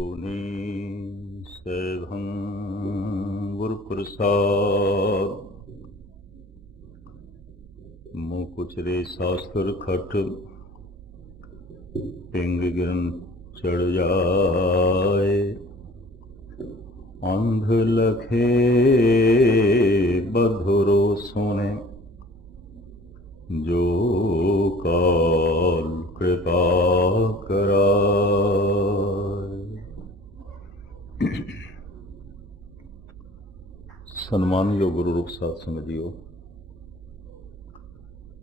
पुनी सैभं गुरुप्रसाद मुकुचरे शास्त्र खट पिंग गिरन चढ़ जाए अंध लखे बधुरो सोने जो काल कृपा कराए। सन्मानयोग गुरु रूप साध संगत जीओ,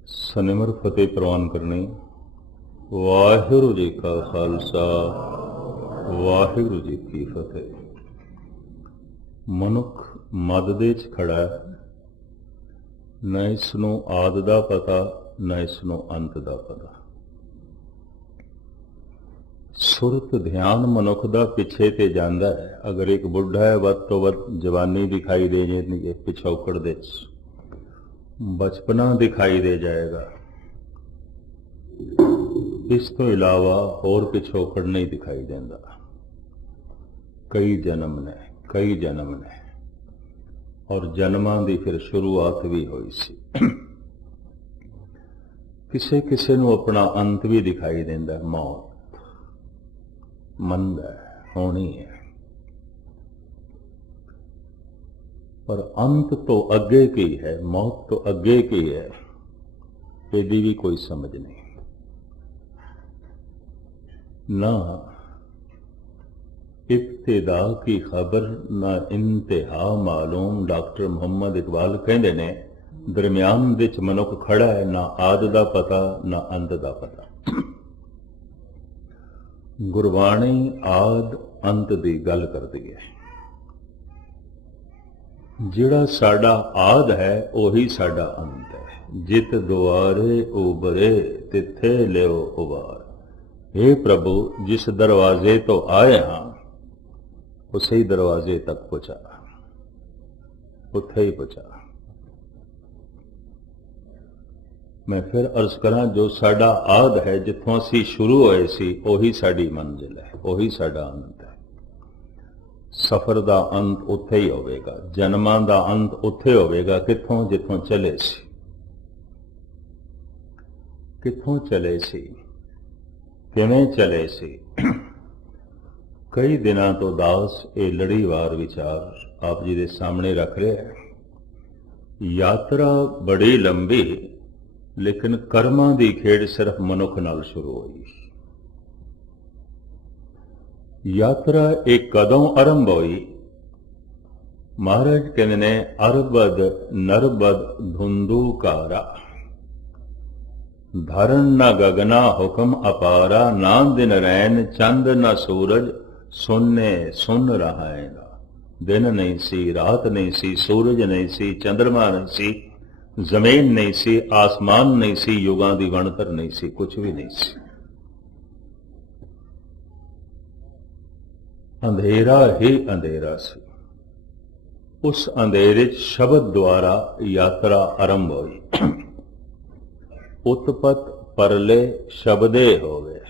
सनिमर फतेह प्रवान करनी। वाहिगुरु जी का खालसा, वाहिगुरु जी की फतेह। मनुख मद दे च खड़ा है, न इसनों आद दा पता न इसनों अंत दा पता। सुरत ध्यान मनुख दा पिछे ते जांदा है। अगर एक बुढ़ा है वध तो वध जवानी दिखाई दे जाएगी, पिछौकड़ दे बचपना दिखाई दे जाएगा। इस तो इलावा और पिछौकड़ नहीं दिखाई देता। कई जन्म ने और जन्मां दी फिर शुरुआत भी हुई सी। किसे किसे नूं अपना अंत भी दिखाई देंदा। मौत मंद है, होनी है, पर अंत तो अगे की है, मौत तो अगे की है, यदि भी कोई समझ नहीं। ना इब्तिदा की खबर ना इंतहा मालूम। डॉक्टर मुहम्मद इकबाल कहते ने दरम्यान विच मनुख खड़ा है, ना आद दा पता ना अंत दा पता। गुरबाणी आद अंत दी गल करदी है। जिहड़ा साडा आद है उही साडा अंत है। जित दुआरे उबरे तिथे लियो उबार। हे प्रभु, जिस दरवाजे तो आए हां उसे ही दरवाजे तक पहुंचा, उत्थे ही पहुंचा। मैं फिर अर्ज करा, जो साडा आद है, जिथों असी शुरू होए सी, उही साडी मंजिल है, उही साडा अंत है। सफर दा अंत उत्थे ही होवेगा, जन्मां दा अंत उत्थे होवेगा। किथों? जिथों चले सी। किथों चले सी, किवें चले सी। कई दिनां तो दास ये लड़ीवार विचार आप जी दे सामने रख रहे हैं। यात्रा बड़ी लंबी, लेकिन कर्मां दी खेड़ सिर्फ मनुख नाल शुरू हुई। यात्रा एक कदों आरंभ हुई? महाराज कहते ने अरबद नरबद धुंधुकारा, धरन न गगना हुक्म अपारा। ना दिन रैन चंद न सूरज, सुन्ने सुन रहाएगा। दिन नहीं सी, रात नहीं सी, सूरज नहीं सी, चंद्रमा नहीं सी, जमीन नहीं सी, आसमान नहीं सी, युगां दी वणतर नहीं सी, कुछ भी नहीं सी। अंधेरा ही अंधेरा सी। उस अंधेरे शब्द द्वारा यात्रा आरंभ हुई। उत्पत परले शब्दे होवे।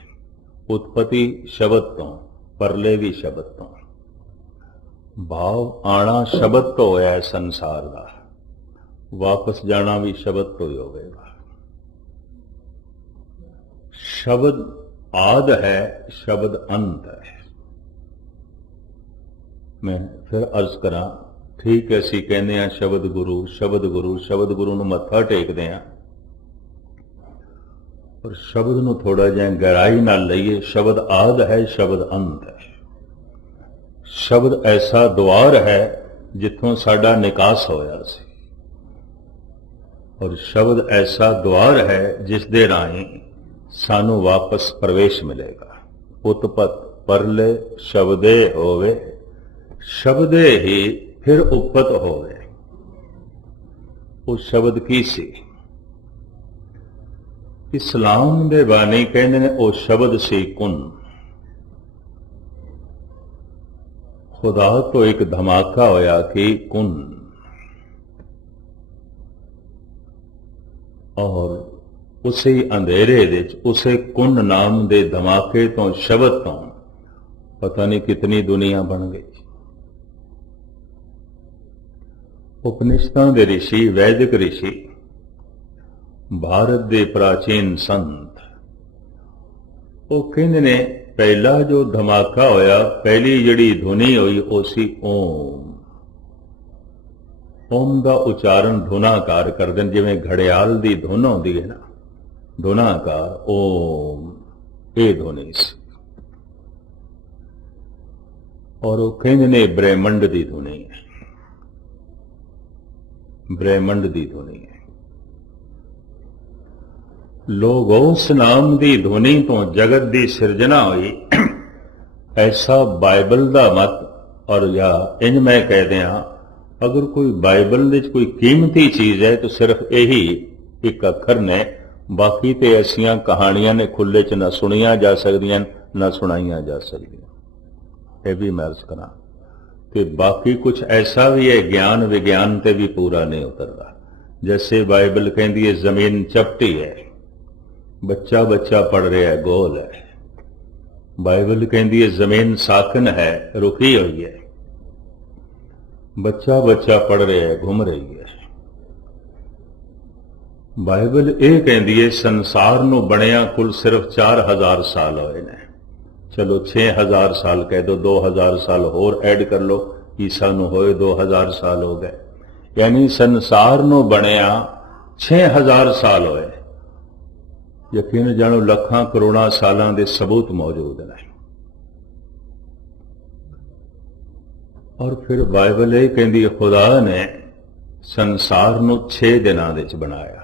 उत्पत्ति शब्द तो, परले भी शब्द तो। भाव आना शब्द तो होया है संसार का, वापस जाना भी शब्द तो ही होगा। शब्द आद है, शब्द अंत है। मैं फिर अर्ज करा, ठीक है असी कहने हैं शब्द गुरु, शब्द गुरु, शब्द गुरु नूं मत्था टेकदे हैं, पर शब्द नूं थोड़ा जिहा गहराई नाल लईए। शब्द आद है, शब्द अंत है। शब्द ऐसा द्वार है जिथों साडा निकास होया सी, और शब्द ऐसा द्वार है जिस दे राही सानू वापस प्रवेश मिलेगा। उत्पत परले शब्दे होवे, शब्दे ही फिर उपत होवे। उस शब्द की सी? इस्लाम दे बानी कहते ने ओ शब्द सी कुन। खुदा तो एक धमाका होया कि कुन, और उसे अंधेरे विच उसे कुन नाम दे धमाके तो शब्द तो पता नहीं कितनी दुनिया बन गई। उपनिषदां दे ऋषि, वैदिक ऋषि, भारत दे प्राचीन संत, वो कहंदे ने पहला जो धमाका होया, पहली जड़ी धुनी हुई वो सी ओम। ओम का उच्चारण धुनाकार करते हैं, जिवें घड़ियाल की धुन होंदी है ना, धुनाकार ओम, ये धुनी सी। और वो कहंदे ने ब्रह्मंड की धुनी है, ब्रह्मंड की धुनी है। लोगोस नाम की धुनी तो जगत की सिरजना हुई, ऐसा बाइबल का मत। और या इंज मैं कह दिया, अगर कोई बाइबल में कोई कीमती चीज है तो सिर्फ यही एक अखर ने, बाकी तो ऐसिया कहानियां ने खुले च ना सुनिया जा सकदियां ना सुनाइया जा सकदियां। यह भी मैं अर्ज करा कि बाकी कुछ ऐसा भी है, ज्ञान विज्ञान ते भी पूरा नहीं उतरता। जैसे बाइबल कहती है जमीन चपटी है, बच्चा बच्चा पढ़ रहा है, गोल है। बाइबल कहती है जमीन साकन है, रुकी हुई है, बच्चा बच्चा पढ़ रहा है, घूम रही है। बाइबल यह कहती है संसार नूं बनिया कुल सिर्फ 4000 साल होए ने। चलो 6000 साल कह दो, 2000 साल होर ऐड कर लो, ईसा नूं होए 2000 साल हो गए, यानी संसार नूं बनिया 6000 साल होए। यकीन जानो लखां करोड़ां सालां दे सबूत मौजूद हैं। और फिर बाइबल यह कहती है खुदा ने संसार नूं 6 दिनां दे विच बनाया।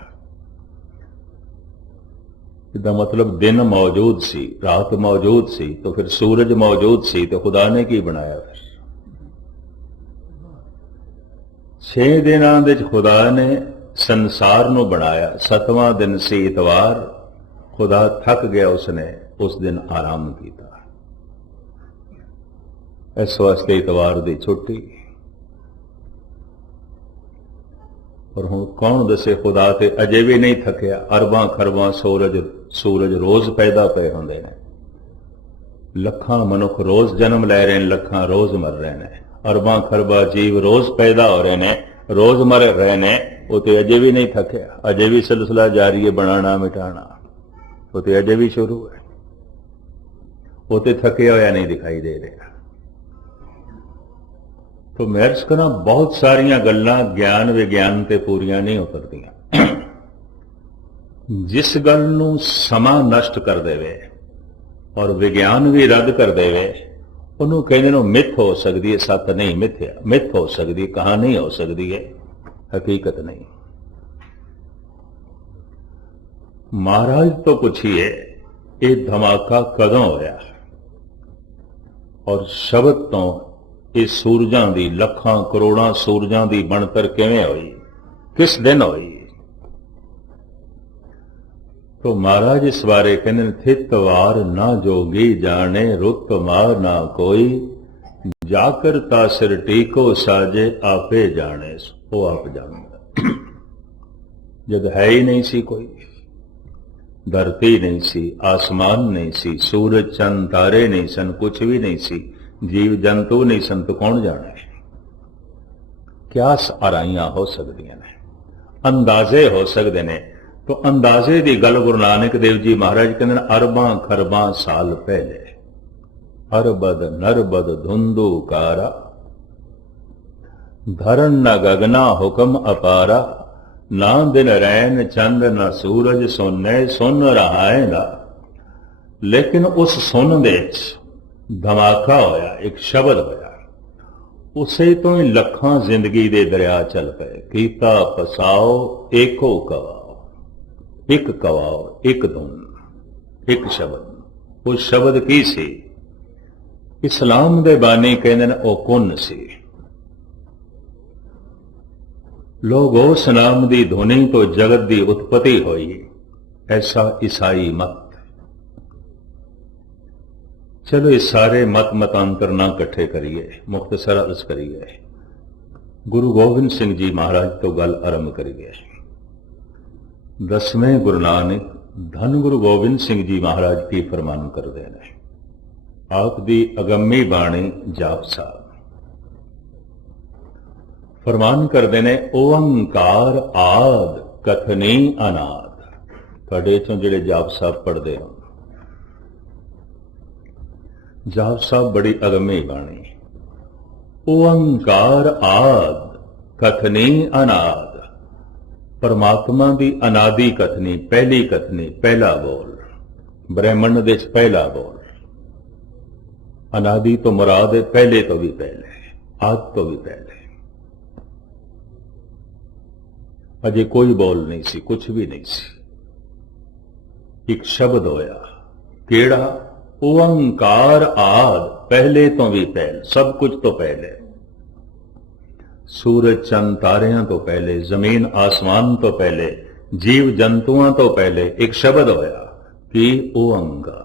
इसदा मतलब दिन मौजूद सी, रात मौजूद सी, तो फिर सूरज मौजूद सी, तो खुदा ने की बनाया? फिर 6 दिनां दे विच खुदा ने संसार नूं बनाया। 7वां दिन सी इतवार, खुदा थक गया, उसने उस दिन आराम किया। इस वास्ते इतवार की छुट्टी। और हुण कौन दसे खुदा ते अजे भी नहीं थकिया। अरबां खरबां सूरज रोज पैदा पे होंदे ने, लखां मनुख रोज जन्म लै रहे हैं, लखां रोज मर रहे हैं। अरबां खरबां जीव रोज पैदा हो रहे हैं, रोज मर रहे हैं। वो तो अजे भी नहीं थकिया, अजे भी सिलसिला जारी है, बनाना मिटाना वो तो अजे भी शुरू है। वो तो थकिया होया नहीं दिखाई दे रहा। तो मैं अर्ज करा बहुत सारिया गल्लां ज्ञान विज्ञान ते पूरियां नहीं उतरदियां। जिस गल नूं समा नष्ट कर देवे और विज्ञान भी रद्द कर देवे, उन्होंने कहने नूं मिथ हो सकती है, सत नहीं मिथ्या। मिथ हो सकती है, कहानी हो सकती है, हकीकत नहीं। महाराज तो पूछिए ये धमाका कदों होया और शब्द तो ये सूरजां दी, लखां करोड़ां सूरजां दी बनतर किवें होई, किस दिन होई? तो महाराज इस बारे कहते थित वार ना जोगी जाने, रुत मार ना कोई, जाकर तासिर टीको साजे आपे जाने। वो आप जानता। जद है ही नहीं सी कोई, धरती नहीं सी, आसमान नहीं सी, सूरज चंद तारे नहीं सन, कुछ भी नहीं सी, जीव जंतु नहीं सन, तो कौन जाने? क्या आराइयां हो सकदियां ने, अंदाजे हो सकते ने। तो अंदाजे की गल गुरु नानक देव जी महाराज कहते हैं अरबां खरबां साल पहले, अरबद नरबद धुंधुकारा, धरन न गगना हुक्म अपारा, ना दिन रैन चंद न सूरज सोने, सुन रहा है ना। लेकिन उस सुन दे धमाका होया, एक शब्द होया, उसे तो ही लखां जिंदगी दे दरिया चल पे। कीता पसाओ एको कवाओ, एक कवाओ, एक धुन, एक शब्द। उस शब्द की सी? इस्लाम दे बानी कहते हैं ओ कुन सी। लोगोस नाम दी धुनी तो जगत की उत्पत्ति हुई, ऐसा ईसाई मत। चलो ये सारे मत मतांतर ना इकट्ठे करिए, मुख्तसर अर्ज करिए। गुरु गोबिंद सिंह जी महाराज तो गल आरंभ करिए। 10वें गुरु नानक धन गुरु गोबिंद सिंह जी महाराज की फरमान कर देने। ਆਪ ਦੀ ਅਗੰਮੀ ਬਾਣੀ ਜਾਪ ਸਾਹਿਬ ਫਰਮਾਨ ਕਰਦੇ ਨੇ, ਓੰਕਾਰ ਆਦ ਕਥਨੀ ਅਨਾਦ। ਤੁਹਾਡੇ ਚੋਂ ਜਿਹੜੇ ਜਾਪ ਸਾਹਿਬ ਪੜ੍ਹਦੇ ਹੋ, ਜਾਪ ਸਾਹਿਬ ਬੜੀ ਅਗੰਮੀ ਬਾਣੀ। ਓੰਕਾਰ ਆਦ ਕਥਨੀ ਅਨਾਦ, ਪਰਮਾਤਮਾ ਦੀ ਅਨਾਦੀ ਕਥਨੀ, ਪਹਿਲੀ ਕਥਨੀ, ਪਹਿਲਾ ਬੋਲ, ਬ੍ਰਹਿਮੰਡ ਦੇ ਚ ਪਹਿਲਾ ਬੋਲ। ਅਨਾਦੀ ਤੋਂ ਮੁਰਾਦ ਹੈ ਪਹਿਲੇ ਤੋਂ ਵੀ ਪਹਿਲੇ, ਆਦ ਤੋਂ ਵੀ ਪਹਿਲੇ। ਅਜੇ ਕੋਈ ਬੋਲ ਨਹੀਂ ਸੀ, ਕੁਝ ਵੀ ਨਹੀਂ ਸੀ। ਇੱਕ ਸ਼ਬਦ ਹੋਇਆ, ਕਿਹੜਾ? ਓੰਕਾਰ ਆਦ, ਪਹਿਲੇ ਤੋਂ ਵੀ ਪਹਿਲੇ, ਸਭ ਕੁਝ ਤੋਂ ਪਹਿਲੇ। ਸੂਰਜ ਚੰਦ ਤਾਰਿਆਂ ਤੋਂ ਪਹਿਲੇ, ਜ਼ਮੀਨ ਆਸਮਾਨ ਤੋਂ ਪਹਿਲੇ, ਜੀਵ ਜੰਤੂਆਂ ਤੋਂ ਪਹਿਲੇ ਇੱਕ ਸ਼ਬਦ ਹੋਇਆ ਕਿ ਓੰਕਾਰ।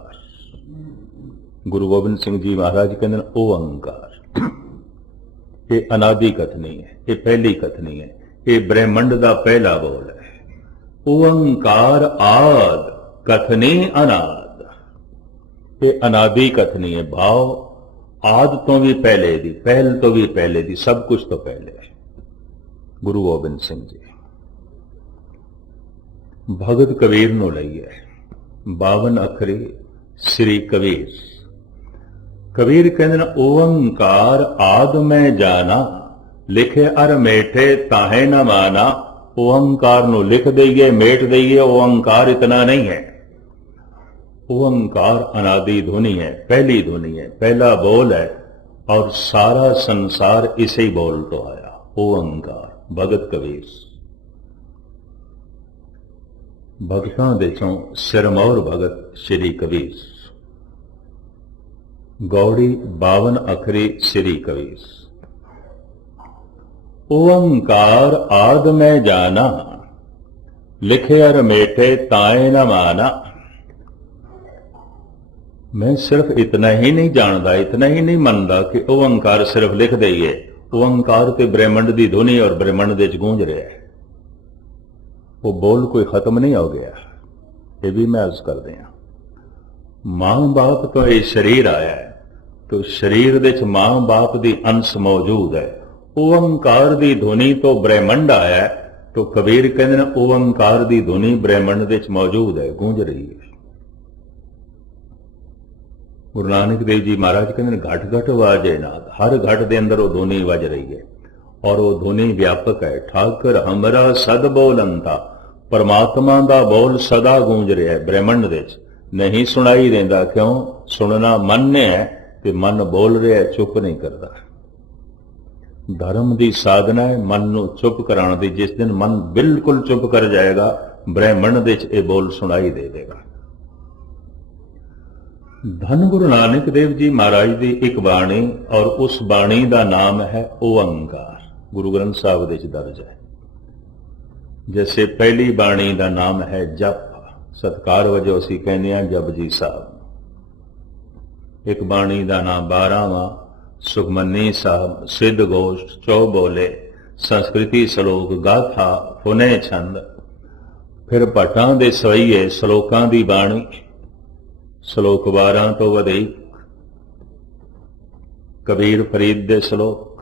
ਗੁਰੂ ਗੋਬਿੰਦ ਸਿੰਘ ਜੀ ਮਹਾਰਾਜ ਕਹਿੰਦੇ ਨੇ ਓੰਕਾਰ। ਇਹ ਅਨਾਦੀ ਕਥਨੀ ਹੈ, ਇਹ ਪਹਿਲੀ ਕਥਨੀ ਹੈ, ਇਹ ਬ੍ਰਹਿਮੰਡ ਦਾ ਪਹਿਲਾ ਬੋਲ ਹੈ। ਓੰਕਾਰ ਆਦ ਕਥਨੀ ਅਨਾਦ, ਇਹ ਅਨਾਦੀ ਕਥਨੀ ਹੈ। ਭਾਵ ਆਦ ਤੋਂ ਵੀ ਪਹਿਲੇ ਦੀ, ਪਹਿਲ ਤੋਂ ਵੀ ਪਹਿਲੇ ਦੀ, ਸਭ ਕੁਝ ਤੋਂ ਪਹਿਲੇ। ਗੁਰੂ ਗੋਬਿੰਦ ਸਿੰਘ ਜੀ ਭਗਤ ਕਬੀਰ ਨੂੰ ਲਈਏ, 52 ਅੱਖਰੀ ਸ੍ਰੀ ਕਬੀਰ। ਕਬੀਰ ਕਹਿੰਦੇ ਨੇ, ਓੰਕਾਰ ਆਦ ਮੈਂ ਜਾਣਾ, ਲਿਖੇ ਅਰ ਮੇਠੇ ਤਾਹੇ ਨਾ ਮਾਨਾ। ਓੰਕਾਰ ਨੂੰ ਲਿਖ ਦਈਏ, ਮੇਟ ਦਈਏ, ਓੰਕਾਰ ਇਤਨਾ ਨਹੀਂ ਹੈ। ਓੰਕਾਰ ਅਨਾਦੀ ਧੁਨੀ ਹੈ, ਪਹਿਲੀ ਧੁਨੀ ਹੈ, ਪਹਿਲਾ ਬੋਲ ਹੈ, ਔਰ ਸਾਰਾ ਸੰਸਾਰ ਇਸੇ ਹੀ ਬੋਲ ਤੋਂ ਆਇਆ। ਓੰਕਾਰ, ਭਗਤ ਕਬੀਰ। ਭਗਤਾਂ ਦੇ ਚੋਂ ਸਿਰਮੌਰ ਭਗਤ ਸ੍ਰੀ ਕਬੀਰ। ਗੌੜੀ 52 ਅੱਖਰੀ ਸ੍ਰੀ ਕਬੀਰ। ਓੰਕਾਰ ਆਦ ਮੈਂ ਜਾਣਾ, ਲਿਖੇ ਅਰ ਮੇਠੇ ਤਾਏ ਨਾ ਮਾਨਾ। मैं सिर्फ इतना ही नहीं जानता, इतना ही नहीं मनता कि ओंकार सिर्फ लिख दईए। ओंकार तो ब्रह्मंड की धुनी और ब्रह्मंड दे च गूंज रहा है, वो बोल कोई खत्म नहीं हो गया। ये भी मैं अर्ज कर दिया, मां बाप तो ये शरीर आया है, तो शरीर दे च मां बाप की अंश मौजूद है। ओंकार की धुनी तो ब्रह्मंड आया है, तो कबीर कहते हैं ओंकार की धुनी ब्रह्मंड दे च मौजूद है, गूंज रही है। गुरु नानक देव जी महाराज कहते हैं, घट घट वाजे नाद, हर घट के अंदर वो धुनी वज रही है, और वो धुनी व्यापक है। ठाकर हमरा सद बोलंता, परमात्मा का बोल सदा गूंज रहा है ब्रह्मंड दे च, नहीं सुनाई देता। क्यों? सुनना मन ने है, कि मन बोल रहा है, चुप नहीं करता। धर्म की साधना है मन को चुप कराने दी। जिस दिन मन बिल्कुल चुप कर जाएगा, ब्रह्मंड दे च ये बोल सुनाई दे देगा। धन गुरु नानक देव जी महाराज की एक बाणी, और उस बाणी का नाम है ओंकार। गुरु ग्रंथ साहब दे च दर्ज है। जैसे पहली बाणी का नाम है जप, सत्कार वजों असी कहने हैं जपजी साहब। एक बाणी का नाम 12वां सुखमनी साहब, सिद्ध गोष्ठ, चौबोले, संस्कृति श्लोक, गाथा, फुने छंद। फिर भट्टां दे सवैये श्लोकां दी बाणी, श्लोक 12 तो वधिक। कबीर फरीद दे श्लोक,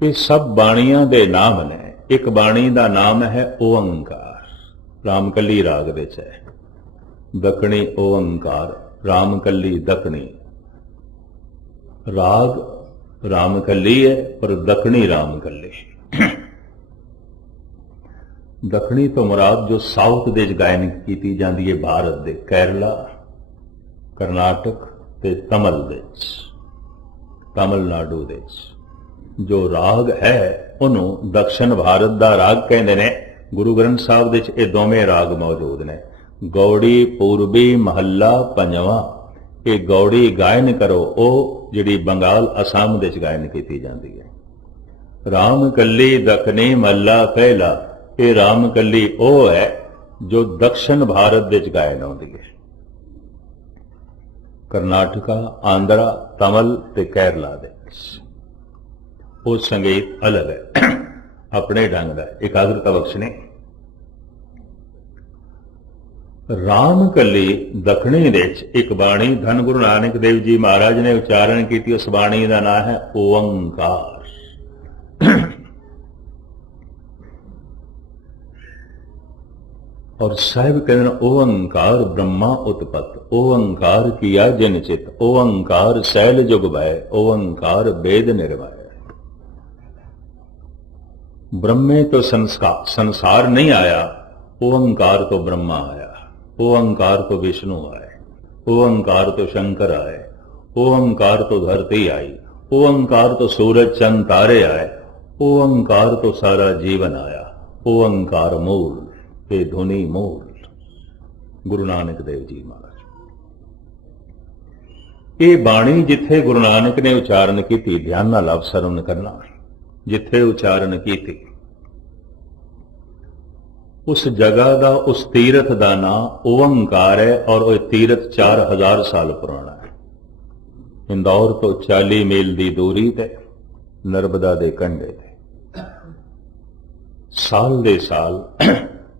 ये सब बाणियां दे नाम ने। एक बाणी का नाम है ओंकार, रामकली राग दे च है। दखनी ओंकार, रामकली दखनी। राग रामकली है, पर दखनी रामकली। दखनी तो मुराद जो साउथ दे गायन की जाती है, भारत दे केरला, करनाटक ते तमिल दे, तमिलनाडु दे जो राग है उन्होंने दक्षिण भारत का राग कहते हैं। गुरु ग्रंथ साहब दे ये दोवें राग मौजूद ने। गौड़ी पूर्वी महला पंजवा, ये गौड़ी गायन करो ओ जिहड़ी बंगाल असम दे गायन की जाती है। राम कली दखनी महला पहला, ये राम कली ओ है जो दक्षिण भारत दे गायन आती है। करनाटका, आंध्रा, तमिल ते केरला दे वो संगीत अलग है, अपने ढंग का, एकाग्रता बख्शने। ਰਾਮ ਕੱਲੀ ਦੱਖਣੀ ਵਿੱਚ ਇੱਕ ਬਾਣੀ ਧੰਨ ਗੁਰੂ ਨਾਨਕ ਦੇਵ ਜੀ ਮਹਾਰਾਜ ਨੇ ਉਚਾਰਨ ਕੀਤੀ। ਉਸ ਬਾਣੀ ਦਾ ਨਾਮ ਹੈ ਓੰਕਾਰ। और साहिब कहते ओंकार ब्रह्मा उत्पत्त, ओंकार किया जिन चित, ओंकार सैल जुग भय, ओंकार वेद निर्भय। ब्रह्मे तो संसार नहीं आया, ओंकार तो ब्रह्मा आया, ओंकार तो विष्णु आए, ओंकार तो शंकर आए, ओंकार तो धरती आई, ओंकार तो सूरज चंद तारे आए, ओंकार तो सारा जीवन आया, ओंकार मूल ते धुनी मूल। गुरु नानक देव जी महाराज। ये बाणी जिथे गुरु नानक ने उचारण की थी, ध्यान नाल आप सरवण करना, जिथे उचारण की थी उस जगह का, उस तीरथ का नाम ओंकार है। और वह तीरथ 4000 साल पुराना है। इंदौर तो 40 मील की दूरी ते नर्मदा के कंढे ते साल दे साल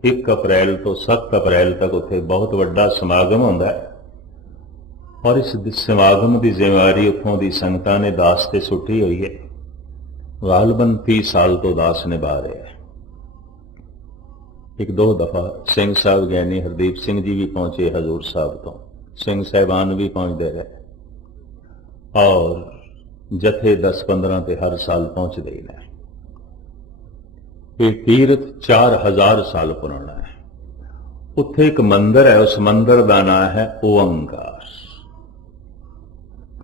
1 अप्रैल तो 7 अप्रैल तक उत्थे बहुत वड्डा समागम होंदा है। और इस समागम की जिम्मेवारी उत्थों की संगतां ने दास ते सुट्टी हुई है। गालबन 30 साल तो दास निभा रहे हैं। 1-2 दफा सिंह साहब ज्ञानी हरदीप सिंह जी भी पहुंचे हजूर साहब तो, सिंह साहबान भी पहुंचते रहे और जथे 10-15 ते हर साल पहुंचते ही ने। ये तीर्थ 4000 साल पुराना है। उत्थे एक मंदिर है, उस मंदिर का नाम है ओंकार।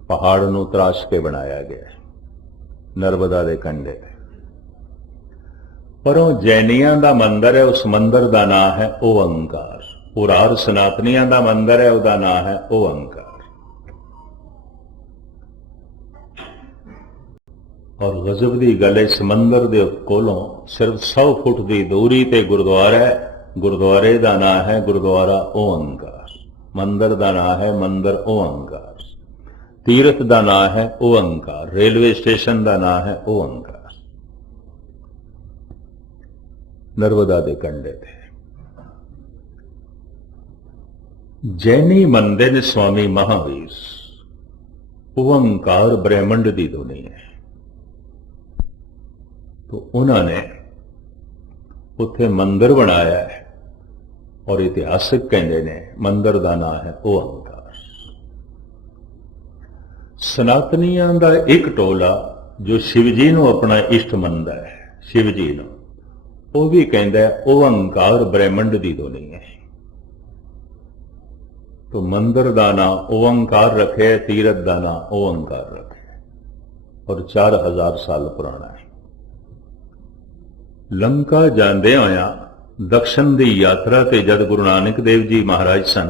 पहाड़ नूं तराश के बनाया गया है, नर्मदा के कंढे। पर वो जैनियां का मंदिर है, उस मंदिर का नाम है ओंकार। पुरार सनातनियां का मंदिर है, उसका नाम है ओंकार। और गजब की गल, इस मंदिर के कोलों सिर्फ 100 फुट की दूरी ते गुरुद्वारा है। गुरुद्वारे का नाम है गुरुद्वारा ओंकार। मंदिर का नाम है मंदिर ओंकार। तीर्थ का नाम है ओंकार। रेलवे स्टेशन का नाम है ओंकार। नर्मदा के कंढे थे। जैनी मंदिर स्वामी महावीर ओंकार ब्रह्मंड की धुनी है। तो उन्होंने उत्थे मंदिर बनाया है और इतिहासिक कहते ने मंदिर का नाम है ओंकार। सनातनियां का एक टोला जो शिवजी को अपना इष्ट मनता है, शिवजी को, वो भी कहता है ओंकार ब्रह्मंड की धुनी है। तो मंदिर का नाम ओंकार रखे, तीरथ का नाम ओंकार रखे और 4000 साल पुराना है। लंका जांदे होया दक्षिण की यात्रा ते जद गुरु नानक देव जी महाराज सन,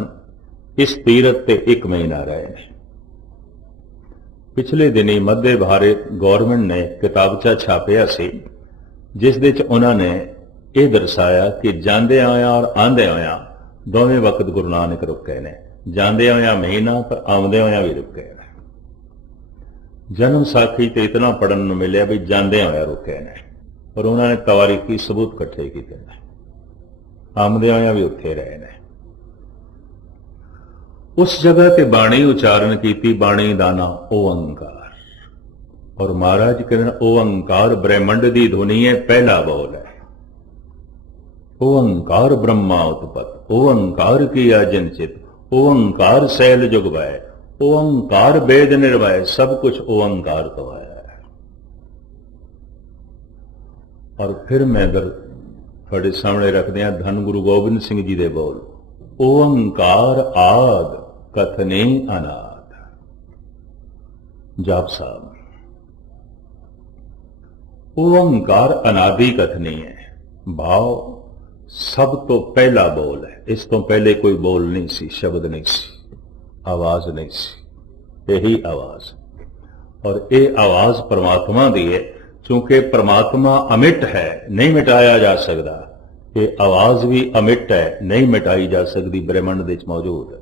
इस तीरथ ते 1 महीना रहे। पिछले दिनी मध्य भारत गौरमेंट ने किताबचा छापिया सी, जिस दे च उन्होंने ये दर्शाया कि जांदे होया और आंदे होया दोवें वक्त गुरु नानक रुके ने। जांदे होया महीना, पर आउंदे होया भी रुके ने। जन्म साखी ते इतना पढ़न नूं मिलिया भी जांदे होया रुके ने, पर उन्होंने तवारीखी सबूत इकट्ठे किए, आमदे होया भी उत्थे रहे ने। उस जगह ते बाणी उचारण की, बाणी का नाम ओंकार। और महाराज कहते ओंकार ब्रह्मंड की धुनी है, पहला बोल है। ओंकार ब्रह्मा उत्पत्त, ओंकार किया जिन चित, ओंकार सैल जुग भय, ओंकार वेद निर्भय। सब कुछ ओंकार तो है। और फिर मैं थोड़े सामने रख दिया धन गुरु गोबिंद सिंह जी दे बोल, ओंकार आद कथने अनाद। जाप साहब, ओंकार अनादि कथनी है। भाव सब तो पहला बोल है। इस तो पहले कोई बोल नहीं सी, शब्द नहीं सी, आवाज नहीं सी, यही आवाज। और ये आवाज परमात्मा दी है। क्योंकि परमात्मा अमिट है, नहीं मिटाया जा सकता। ये आवाज भी अमिट है, नहीं मिटाई जा सकती, ब्रह्मंड विच मौजूद है।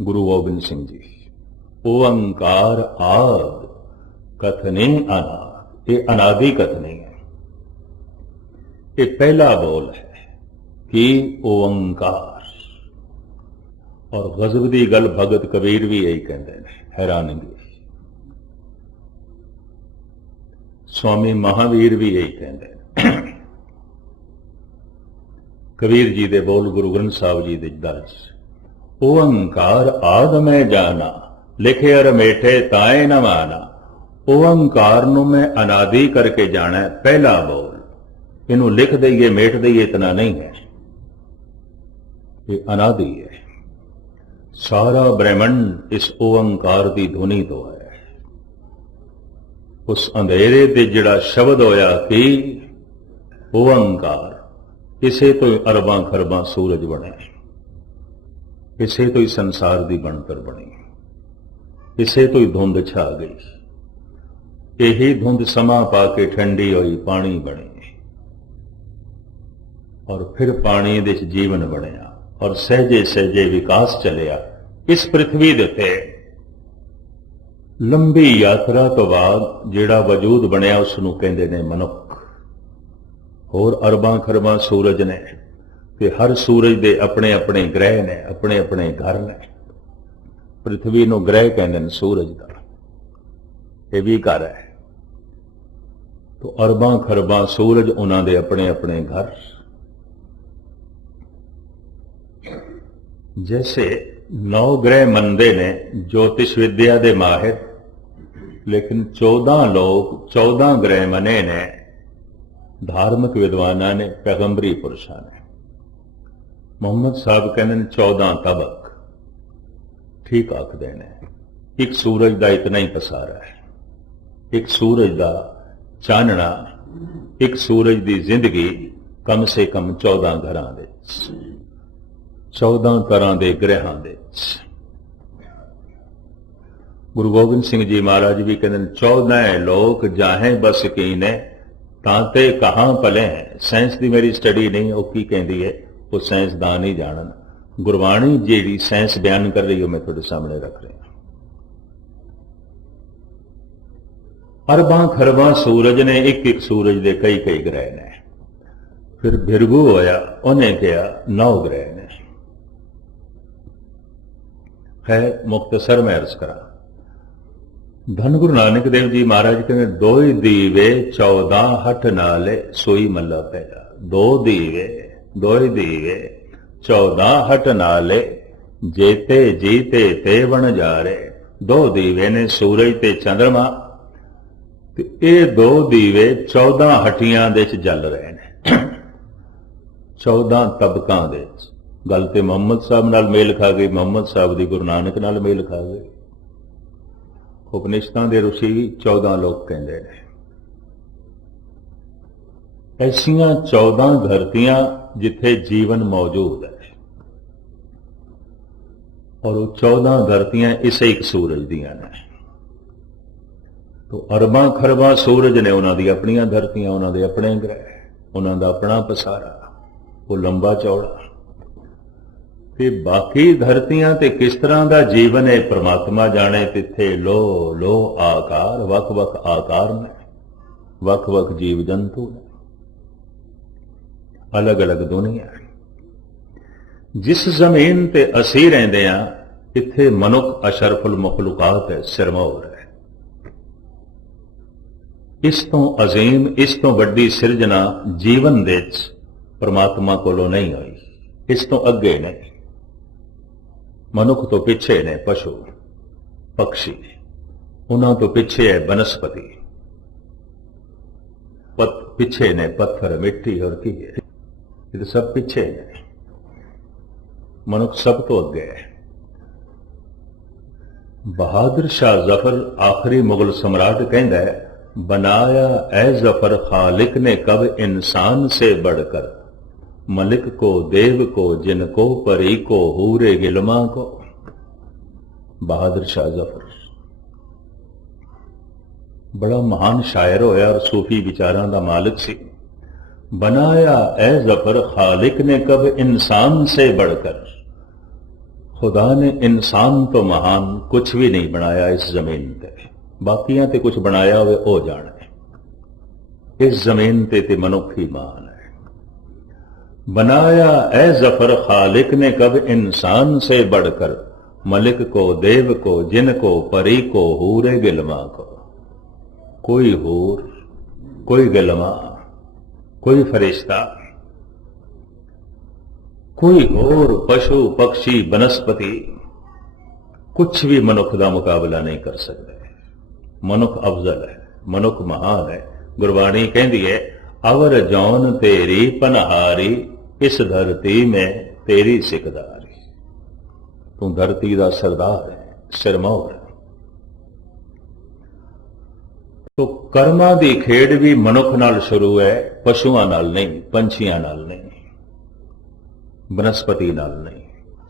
गुरु गोबिंद सिंह जी, ओंकार आद कथने अनाद। ये अनादि कथनी है, ये पहला बोल है। कि ओंकार। और गजब की गल भगत कबीर भी यही कहते हैं, हैरानगी। स्वामी महावीर भी यही कहते हैं। कबीर जी दे बोल गुरु ग्रंथ साहब जी दे दर्ज, ओंकार आद मैं जाना, लिखे अर मेठे ताए न माना। ओंकार नूं मैं अनादि करके जाना, पहला बोल। इनू लिख दईए मेट दईए इतना नहीं है, ये अनादि है। सारा ब्रह्मंड इस ओंकार की धुनी तो है। उस अंधेरे ते जिहड़ा शब्द होया कि ओंकार, इसे तो अरबां खरबां सूरज बने, इसे तो ही संसार की बनतर बनी, इसे तो ही धुंध छा गई। यही धुंध समा पा के ठंडी हुई पानी बनी, और फिर पानी दे विच जीवन बनिया, और सहजे सहजे विकास चलिया। इस पृथ्वी दे उत्ते लंबी यात्रा तो बाद जिहड़ा वजूद बनिया उसनूं कहंदे ने मनुख। होर अरबां खरबां सूरज ने, ते हर सूरज दे अपने अपने ग्रह ने, अपने अपने घर ने। पृथ्वी नूं ग्रह कहंदे ने सूरज दा, ये भी घर है। तो अरबां खरबां सूरज उन्हां दे अपने अपने घर। जैसे 9 ग्रह मनते ने ज्योतिष विद्या दे माहिर, लेकिन 14 लोग 14 ग्रह मने ने धार्मिक विद्वाना ने, पैगंबरी पुरुषा ने। मोहम्मद साहब कहते हैं 14 तबक, ठीक आखते ने। एक सूरज का इतना ही पसारा है, एक सूरज का चानना, एक सूरज की जिंदगी कम से कम 14 घरां दे, 14 तरह के ग्रहां दे। गुरु गोबिंद सिंह जी महाराज भी कहते हैं 14 लोक जाहे बस कीने, तांते कहां पले हैं। साइंस की मेरी स्टडी नहीं, वो की कहती है वो साइंसदान ही जानन। गुरबाणी जी साइंस बयान कर रही हो, मैं थोड़े सामने रख रहा। अरबां खरबां सूरज ने, एक एक सूरज दे कई कई ग्रह ने। फिर भिरगू होया, उन्हें कहा 9 ग्रह ने। है मुख्तसर में अर्ज करा। धन गुरु नानक देव जी महाराज कहते 2 दीवे 14 हठ नाले सोई मल्ला पहला। 2 दीवे 14 हठ नाले, जेते जीते ते बन जा रे। 2 दीवे ने सूरज ते चंद्रमा, ते ये 2 दीवे 14 हटियां दे च जल रहे हैं, 14 तबकां दे च। गल ते मुहम्मद साहब नाल मेल खा गई, मुहम्मद साहब दी गुरु नानक नाल मेल खा गई। उपनिषदां दे ऋषि 14 लोग कहते हैं। ऐसियां 14 धरतियां जिथे जीवन मौजूद है, और वो 14 धरतियां इसे एक सूरज दियां ने। तो अरबां खरबां सूरज ने, उन्हां दी अपनियां धरतियां, उन्हां दे अपने ग्रह, उन्हां दा अपना पसारा, वो लंबा चौड़ा। ते बाकी धरतियां ते किस तरह का जीवन है परमात्मा जाने। तिथे लो लो आकार, वख वख आकार ने, वख वख जीव जंतु ने, अलग अलग दुनिया। जिस जमीन ते असी रहिंदे हां, इत्थे मनुख अशरफुल मखलूकात है, सिरमौर है। इस तो अजीम, इस तो वड्डी सिरजना जीवन दे परमात्मा कोलों नहीं हुई, इस तो अगे नहीं। मनुख तो पिछे ने पशु पक्षी, उन्हां तो पिछे है बनस्पति, पिछे ने पत्थर मिट्टी, और की है, ये तो सब पिछे ने। मनुख सब तो अगे है। बहादुर शाह जफर आखिरी मुगल सम्राट कहता है, बनाया ए जफर खालिक ने कब इंसान से बढ़कर, मलिक को देव को जिनको परी को हूरे गिलमा को। बहादुर शाह जफर बड़ा महान शायर होया और सूफी विचारां दा मालिक सी। बनाया ए जफर खालिक ने कब इंसान से बढ़कर, खुदा ने इंसान तो महान कुछ भी नहीं बनाया इस जमीन पे। बाकियां ते कुछ बनाया हुए ओ जाने, इस जमीन ते मनुख ही महान है। बनाया ए जफर खालिक ने कब इंसान से बढ़कर, मलिक को देव को जिन को परी को हूरे गिलमा को। कोई हूर, कोई गिलमा, कोई फरिश्ता, कोई होर पशु पक्षी बनस्पति कुछ भी मनुख का मुकाबला नहीं कर सकते। मनुख अफजल है, मनुख महान है। गुरबाणी कहती है अवर जौन तेरी पनहारी, इस धरती में तेरी सिकदारी। तू धरती का सरदार है, सिरमौर है। तो कर्मां दी खेड भी मनुख नाल शुरू है, पशुआं नाल नहीं, पंछियां नाल नहीं, बनस्पति नाल नहीं,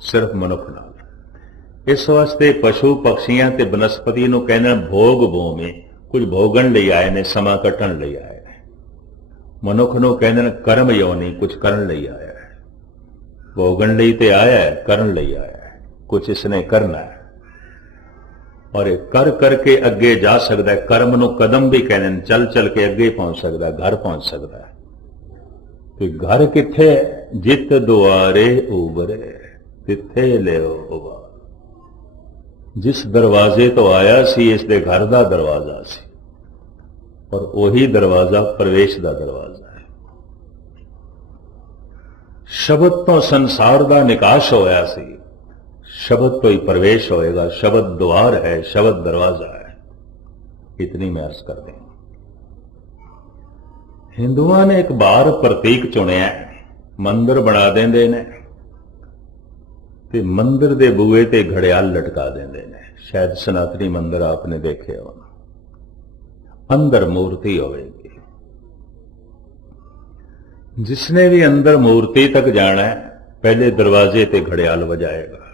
सिर्फ मनुख नाल। इस वास्ते पशु पक्षियां ते बनस्पति नूं कहना भोग भूमि, कुछ भोगण लई आए ने, समा कटण लई आए। मनुख नूं कहना कर्म योनि, कुछ करन लई आया है। भोगण लई ते आया है, करन लई आया है, कुछ इसने करना है। और कर करके अगे जा सकता है। कर्म नूं कदम भी कहने, चल चल के अगे पहुंच सकता है, घर पहुंच सकता है। तो घर किथे? जित दुआरे उबरे तिथे लियो उबार। जिस दरवाजे तो आया सी, इस दे घर दा दरवाजा सी, और वही दरवाजा प्रवेश दा दरवाजा है। शब्द तो संसार दा निकाश होया सी, शब्द तो ही प्रवेश होएगा। शब्द द्वार है, शब्द दरवाजा है। इतनी मैं अर्ज कर दें। हिंदुओं ने एक बार प्रतीक चुनिया, मंदिर बना देंदे ने ते मंदिर दे बूहे ते घड़ियाल लटका देंदे ने। शायद सनातनी मंदिर आपने देखे हो, अंदर मूर्ति होगी। जिसने भी अंदर मूर्ति तक जाना है, पहले दरवाजे ते घड़ियाल बजाएगा।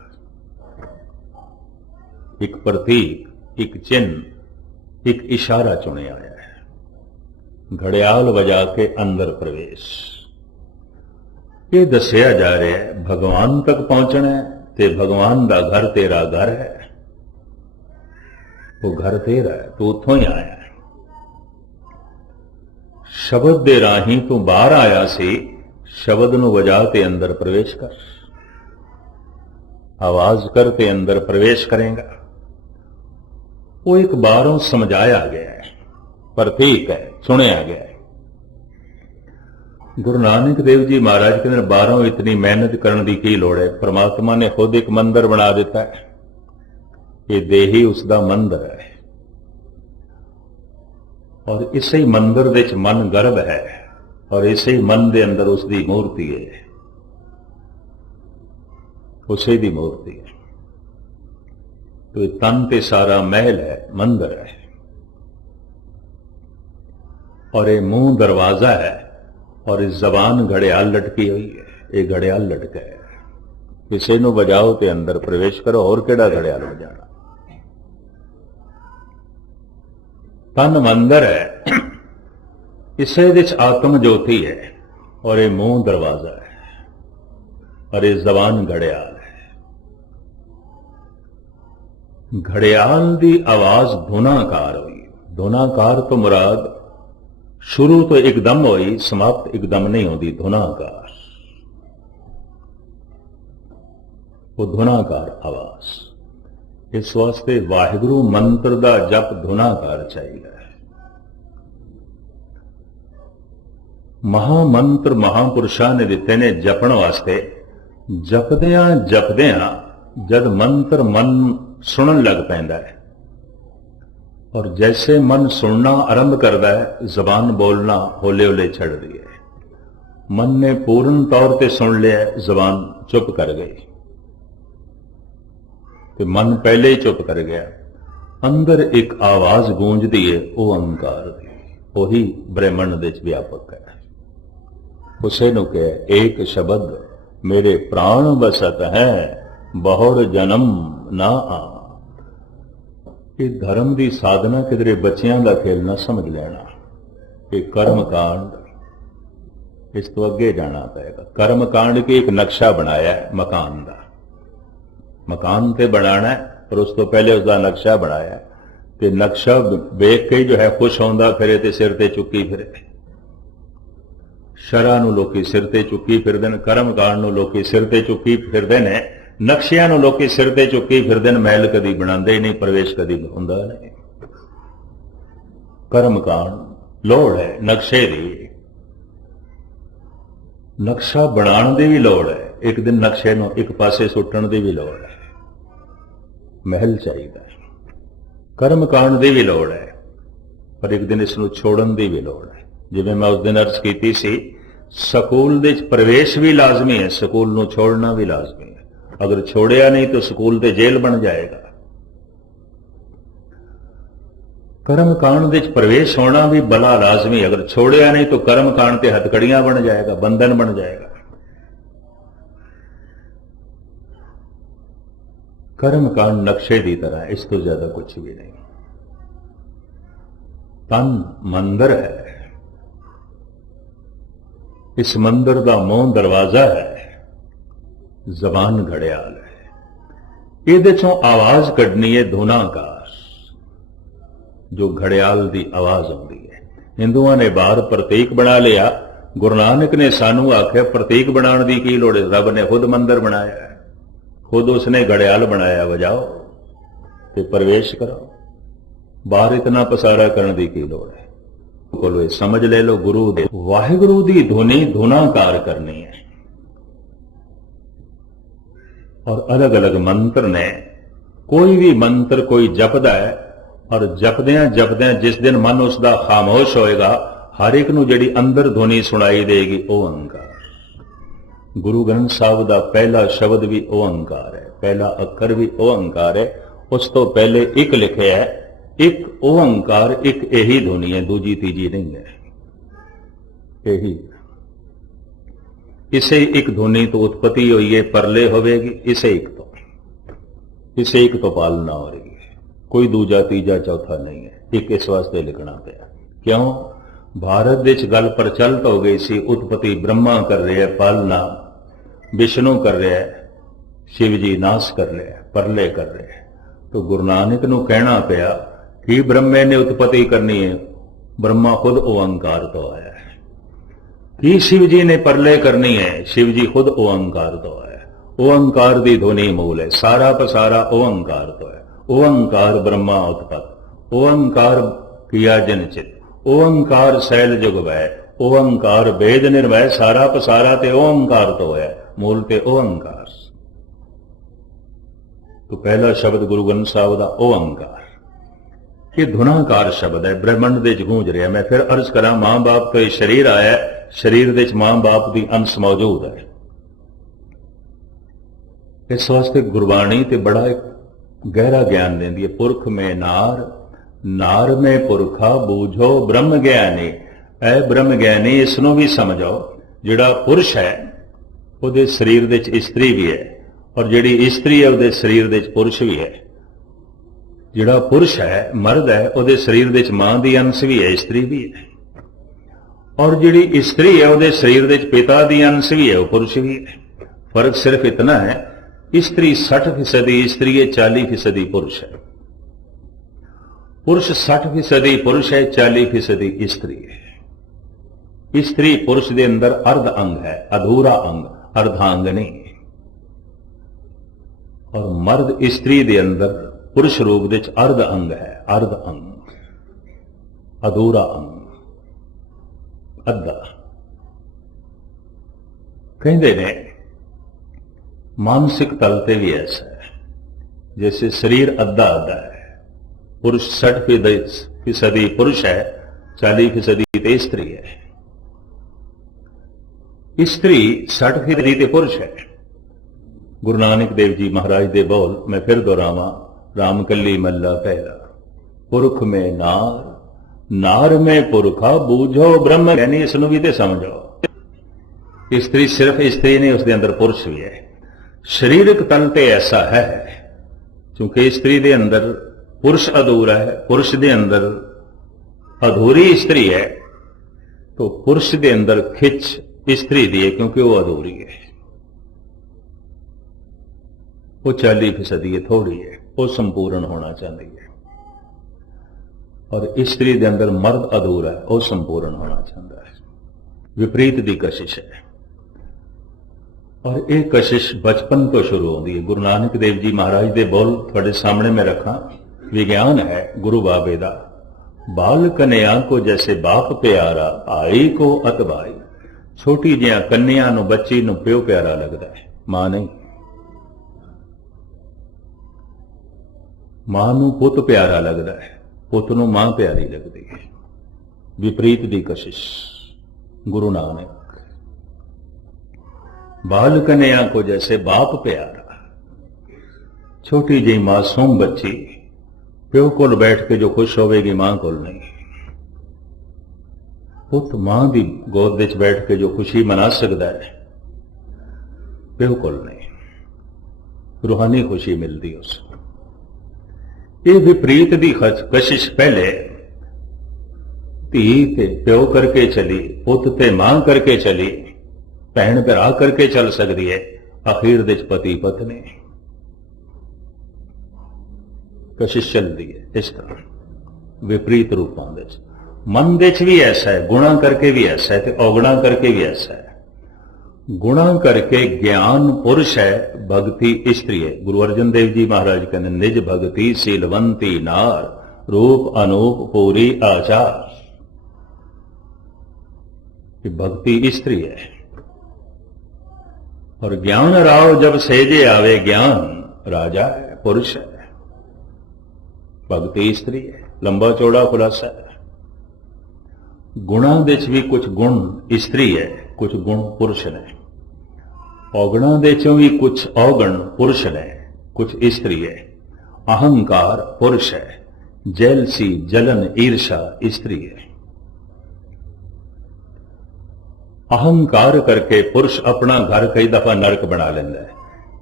एक प्रतीक, एक चिन्ह, एक इशारा चुनिया है। घड़ियाल बजा के अंदर प्रवेश। ये दसिया जा रहा है भगवान तक पहुंचना है, ते भगवान दा घर तेरा घर है। वो घर तेरा है, तू उथों ही आया है। शब्द दे राही तू बाहर आया सी, शब्द नूं वजा ते अंदर प्रवेश कर। आवाज कर ते अंदर प्रवेश करेगा। वो एक बारों समझाया गया है, प्रतीक है, सुनिया गया है। गुरु नानक देव जी महाराज कहते हैं बारों इतनी मेहनत करने की की लोड़ है। परमात्मा ने खुद एक मंदिर बना दिता है। ये देही उसका मंदिर है, और इसे मंदिर दे च मन गर्भ है, और इसे मन दे अंदर उसकी मूर्ति है, उसे दी मूर्ति है। तो ये तन ते सारा महल है, मंदिर है, और ये मुंह दरवाजा है, और इस जबान घड़ियाल लटकी हुई है। ये घड़ियाल लटका है, किसी नूं बजाओ ते अंदर प्रवेश करो। और केड़ा घड़ियाल बजाना? तन मंदिर है, इसे विच आत्म ज्योति है, और ये मुंह दरवाजा है, और ये जबान घड़ियाल है। घड़ियाल दी आवाज धुनाकार हुई। धुनाकार तो मुराद शुरू तो एकदम हुई, समाप्त एकदम नहीं होती। धुनाकार, वो धुनाकार आवाज। इस वास्ते वाहिगुरु मंत्र दा जप धुनाकार चाहिए। महामंत्र महापुरुषां ने दिते ने जपण वास्ते। जपदियां जपदियां जद मंत्र मन सुनन लग पैंदा है, और जैसे मन सुनना आरंभ करता है, जबान बोलना होले होले छड़ दी है। मन ने पूर्ण तौर पे सुन लिया, जबान चुप कर गई, तो मन पहले ही चुप कर गया। अंदर एक आवाज गूंजती है, वो ओंकार दी, वही ब्रह्मंड दे च व्यापक है। उसे नु कहे एक शब्द मेरे प्राण बसत है, बहुर जन्म ना आ। ये धर्म की साधना किधरे बच्चियां का खेल ना समझ लेना। ये कर्म कांड, इस तो अगे जाना पड़ेगा। कर्म कांड के एक नक्शा बनाया है मकान का। मकान ते बनाना है, पर उस तो पहले उसका नक्शा बनाया। ते नक्शा वेख के जो है खुश होंदा फिरे ते सिर ते चुकी फिरे। ਸ਼ਰ੍ਹਾ ਨੂੰ ਲੋਕੀ ਸਿਰ ਤੇ ਚੁੱਕੀ ਫਿਰਦੇ ਨੇ, ਕਰਮ ਕਾਂਡ ਨੂੰ ਲੋਕੀ ਸਿਰ ਤੇ ਚੁੱਕੀ ਫਿਰਦੇ ਨੇ, ਨਕਸ਼ਿਆਂ ਨੂੰ ਲੋਕੀ ਸਿਰ ਤੇ ਚੁੱਕੀ ਫਿਰਦੇ ਨੇ, ਮਹਿਲ ਕਦੀ ਬਣਾਉਂਦੇ ਨਹੀਂ, ਪ੍ਰਵੇਸ਼ ਕਦੀ ਹੁੰਦਾ ਨਹੀਂ। ਕਰਮ ਕਾਂਡ ਲੋੜ ਹੈ ਨਕਸ਼ੇ ਦੀ, ਨਕਸ਼ਾ ਬਣਾਉਣ ਦੀ ਵੀ ਲੋੜ ਹੈ, ਇੱਕ ਦਿਨ ਨਕਸ਼ੇ ਨੂੰ ਇੱਕ ਪਾਸੇ ਸੁੱਟਣ ਦੀ ਵੀ ਲੋੜ ਹੈ, ਮਹਿਲ ਚਾਹੀਦਾ ਹੈ। ਕਰਮ ਕਾਂਡ ਦੀ ਵੀ ਲੋੜ ਹੈ, ਪਰ ਇੱਕ ਦਿਨ ਇਸ ਨੂੰ ਛੋੜਨ ਦੀ ਵੀ ਲੋੜ ਹੈ। ਜਿਵੇਂ ਮੈਂ ਉਸ ਦਿਨ ਅਰਜ਼ ਕੀਤੀ ਸੀ, ਸਕੂਲ ਦੇ ਵਿੱਚ ਪ੍ਰਵੇਸ਼ ਵੀ ਲਾਜ਼ਮੀ ਹੈ, ਸਕੂਲ ਨੂੰ ਛੋੜਨਾ ਵੀ ਲਾਜ਼ਮੀ ਹੈ। ਅਗਰ ਛੋੜਿਆ ਨਹੀਂ ਤਾਂ ਸਕੂਲ ਤੇ ਜੇਲ੍ਹ ਬਣ ਜਾਏਗਾ। कर्म कांड ਵਿੱਚ प्रवेश होना भी बला लाजमी, अगर छोड़िया नहीं तो कर्म कांड के हथकड़ियां बन जाएगा, बंधन बन जाएगा। कर्म कांड नक्शे की तरह, इस तो ज्यादा कुछ भी नहीं। तन मंदिर है, इस मंदिर का मुंह दरवाजा है, जबान घड़ियाल है। ये चों आवाज कढ़नी है धुनाकार, जो घड़ियाल की आवाज आती है। हिंदुओं ने बाहर प्रतीक बना लिया, गुरु नानक ने सानू आख्या प्रतीक बनाने की की लोड़ है, रब ने खुद मंदिर बनाया है, खुद उसने घड़ियाल बनाया, बजाओ ते प्रवेश करो, बाहर इतना पसारा करने की की लोड़ है। बोलो समझ ले लो, गुरु दे वाहिगुरु दी धुनी धुनाकार करनी है। और अलग अलग मंत्र ने, कोई भी मंत्र कोई जपदा है, और जपद्या जपद्या जिस दिन मन उसका खामोश होएगा, हर एक नूं जिहड़ी अंदर ध्वनि सुनाई देगी ओंकार। गुरु ग्रंथ साहब का पहला शब्द भी ओंकार है, पहला अखर भी ओंकार है, उस तो पहले एक लिखे है, एक ओंकार, एक यही ध्वनि है, दूजी तीजी नहीं है, यही। इसे एक ध्वनि तो उत्पत्ति हुई है, परले होवेगी, इसे एक तो पालना हो रही है, कोई दूजा तीजा चौथा नहीं है, एक इस वास्ते लिखना पाया। क्यों? भारत विच गल प्रचलित हो गई सी, उत्पत्ति ब्रह्मा कर रहे है, पालना विष्णु कर रहा है, शिव जी नाश कर रहे हैं, परले कर रहे हैं। तो गुरु नानक नूं कहना पाया कि ब्रह्मे ने उत्पत्ति करनी है, ब्रह्मा खुद ओंकार तो आया है। कि शिव जी ने परले करनी है, शिव जी खुद ओंकार तो आया है। ओंकार दी ध्वनि मूल है, सारा पसारा ओंकार तो है। ओंकार ब्रह्मा उत्पत, ओंकार किया जन चित, ओंकार सैल जुग वै, ओंकार वेद निर्भय, सारा पसारा ते ओंकार तो है, मूल ते ओंकार। तो पहला शब्द गुरु ग्रंथ साहब का ओंकार, ये धुनाकार शब्द है, ब्रह्मंड दे गूंज रहा। मैं फिर अर्ज करा, मां बाप तो शरीर आया, शरीर दे मां बाप की अंश मौजूद है। इस वास्ते गुरबाणी ते बड़ा एक गहरा ज्ञान देंदी है। पुरख में नार, नार में पुरखा, बूझो ब्रह्म ज्ञानी। ऐ ब्रह्म ज्ञानी, इसनों भी समझो, जिहड़ा पुरुष है उहदे शरीर दे च इस्त्री भी है, और जिहड़ी इस्त्री है उहदे शरीर दे च पुरुष भी है। जिहड़ा पुरुष है मर्द है, उहदे शरीर दे च मां दी अंश भी है, इस्त्री भी है। और जिहड़ी इस्त्री है उहदे शरीर दे च पिता दी अंश भी है, वो पुरुष भी है। फर्क सिर्फ इतना है, स्त्री 60% स्त्री है, 40% पुरुष है। पुरुष 60% पुरुष है, 40% स्त्री है। स्त्री पुरुष के अंदर अर्ध अंग है, अधूरा अंग, अर्धांगनी। और मर्द स्त्री के अंदर पुरुष रूप के अर्ध अंग है, अर्ध अंग, अधूरा अंग, अद्धा। कहते ने मानसिक तल पे भी ऐसा है, जैसे शरीर अद्धा अद्धा है, पुरुष 60% पुरुष है, 40% स्त्री है। स्त्री 60% पुरुष है। गुरु नानक देव जी महाराज दे बोल मैं फिर दोहरावा, राम कली मल्ला पहला, पुरख में नार, नार में पुरखा, बूझो ब्रह्म। यानी इसनों भी तो समझो, स्त्री सिर्फ स्त्री नहीं, उसके अंदर पुरुष भी है। शरीरक तल ते ऐसा है, क्योंकि स्त्री के अंदर पुरुष अधूरा है, पुरुष के अंदर अधूरी स्त्री है, तो पुरुष के अंदर खिच स्त्री दी है, क्योंकि वो अधूरी है, वो 40% है, थोड़ी है, वो संपूर्ण होना चाहती है। और स्त्री के अंदर मर्द अधूरा है, वो संपूर्ण होना चाहता है। विपरीत की कशिश है। और यह कशिश बचपन तो शुरू होती है। गुरु नानक देव जी महाराज के बोल थोड़े सामने में रखा। विज्ञान है गुरु बाबे दा, बाल कन्या को जैसे बाप प्यारा, आई को अत भाई। छोटी जिहा कन्या नूं, बच्ची नूं प्यो प्यारा लगता है, मां नहीं। मां नूं पुत प्यारा लगता है, पुत नूं मां प्यारी लगती है। विपरीत दी कशिश गुरु नानक। बाल कन्या को जैसे बाप प्यारा, छोटी जी मासूम बच्ची प्यो कोल बैठ के जो खुश होवेगी, मां कोल नहीं। पुत मां की गोद विच बैठ के जो खुशी मना सकता है, प्यो कोल नहीं। रूहानी खुशी मिलती उसको। ये विपरीत दी कशिश पहले धी ते प्यो करके चली, पुत ते मां करके चली, भैन भरा करके चल सकती है। आखिर दे पति पत्नी कशिश चलती है इस तरह विपरीत रूपों में। मन दे भी ऐसा है, गुणा करके भी ऐसा है, ते अवगुणा करके भी ऐसा है। गुणा करके ज्ञान पुरुष है, भक्ति स्त्री है। गुरु अर्जन देव जी महाराज कहते निज भक्ति सीलवंती नार, रूप अनूप पूरी आचार। भक्ति स्त्री है। और ज्ञान राव जब सेजे आवे, ज्ञान राजा है, पुरुष है। भक्ति स्त्री है। लंबा चौड़ा खुलासा है। गुणा दे भी कुछ गुण स्त्री है, कुछ गुण पुरुष ने। औगणा दे भी कुछ औगण पुरुष ने, कुछ स्त्री है। अहंकार पुरुष है, जेलसी जलन ईर्षा स्त्री है। अहंकार करके पुरुष अपना घर कई दफा नरक बना लेंदा है।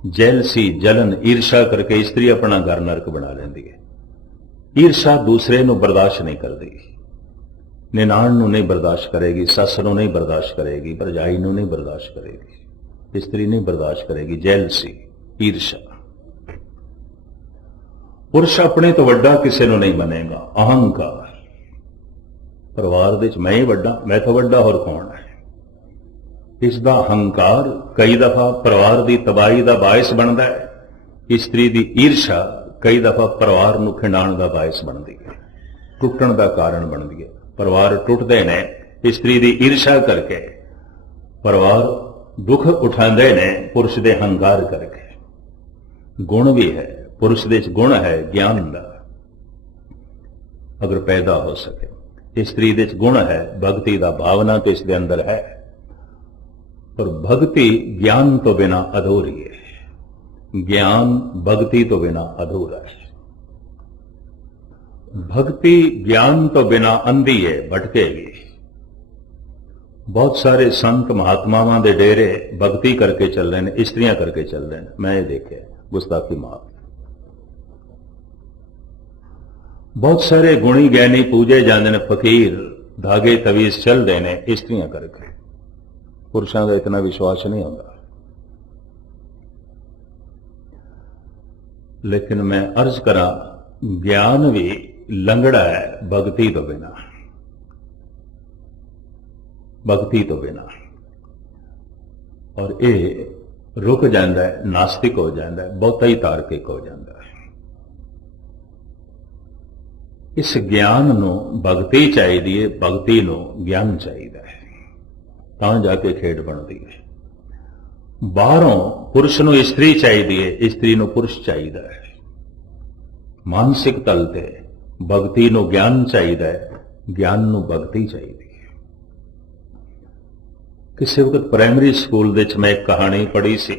जेलसी जलन ईर्षा करके स्त्री अपना घर नरक बना लेंदी है। ईर्षा दूसरे नूं बर्दाश्त नहीं करती, निनाण नूं नहीं बर्दाश्त करेगी, सस नूं नहीं बर्दाश्त करेगी, भरजाई नूं नहीं बर्दाश्त करेगी, स्त्री नहीं बर्दाश्त करेगी। जेलसी ईर्षा। पुरुष अपने तो वड्डा किसी नूं नहीं मनेगा। अहंकार, परिवार दे मैं ही वड्डा, मैं तो वड्डा होर कौन है। इसका हंकार कई दफा परिवार की तबाही का बायस बनता है। स्त्री की ईर्षा कई दफा परिवार को खिंडाण का बायस बनती है, टुटण का कारण बनती है। परिवार टुटते ने स्त्री की ईर्षा करके, परिवार दुख उठाते ने पुरुष के हंकार करके। गुण भी है पुरुष दे गुण है ज्ञान का, अगर पैदा हो सके। स्त्री दे गुण है भक्ति का, भावना तो इसके अंदर है। और भक्ति ज्ञान तो बिना अधूरी है। ज्ञान भक्ति तो बिना अधूरा है। भक्ति ज्ञान तो बिना अंधी है, भटकेगी। बहुत सारे संत महात्मावां दे डेरे भक्ति करके चल रहे हैं, स्त्रियां करके चल रहे हैं। मैं ये देखे गुस्ताखी माफ। बहुत सारे गुणी ज्ञानी पूजे जाते हैं, फकीर धागे तवीज चल रहे हैं स्त्रियां करके। पुरुषों का इतना विश्वास नहीं होता। लेकिन मैं अर्ज करा, ज्ञान भी लंगड़ा है भक्ति तो बिना। भक्ति तो बिना। और ये रुक जाता है, नास्तिक हो जाता है, बहुत ही तार्किक हो जाता है। इस ज्ञान नूं भगती चाहिए, भगती नूं ज्ञान चाहिए, तां जाके खेड बनती है। बाहरों पुरुष नूं स्त्री चाहिए, स्त्री नूं पुरुष चाहिए है। मानसिक तल ते भगती नूं ज्ञान चाहिए, ज्ञान नूं भगती चाहिए। किसी वक्त प्राइमरी स्कूल दे मैं एक कहानी पढ़ी सी।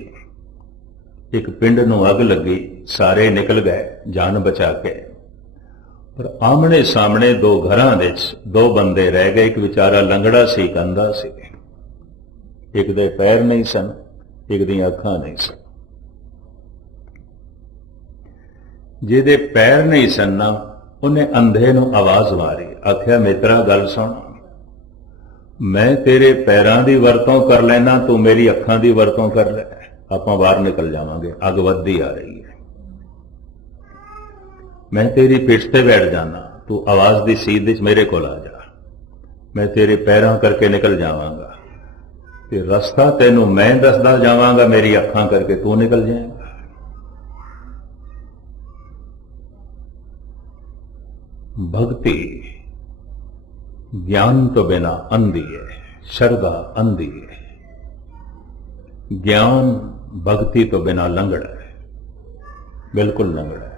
एक पिंड नूं अग लगी, सारे निकल गए जान बचा के, पर आमने सामने दो घरां दे दो बंदे रह गए। एक बेचारा लंगड़ा सी, एक अंधा सी। एक दे पैर नहीं सन, एक दी अखां नहीं सन। जिहदे पैर नहीं सन ना, उन्हें अंधे नूं आवाज मारी, आख्या मित्रा गल सुन, मैं तेरे पैरां दी वरतों कर लेना, तू मेरी अखां दी वरतों कर ले, आपां बाहर निकल जावांगे, अग वधदी आ रही है। मैं तेरी पिठ ते बैठ जाना, तू आवाज दी सीध विच मेरे कोल आ जा, मैं तेरे पैरां करके निकल जावांगा, ਤੇ ਰਸਤਾ ਤੈਨੂੰ ਮੈਂ ਦੱਸਦਾ ਜਾਵਾਂਗਾ, ਮੇਰੀ ਅੱਖਾਂ ਕਰਕੇ ਤੂੰ ਨਿਕਲ ਜਾਏਗਾ। भक्ति ज्ञान तो बिना अंधी है, श्रद्धा अंधी है। ज्ञान भक्ति तो बिना लंगड़ है, बिल्कुल लंगड़ है।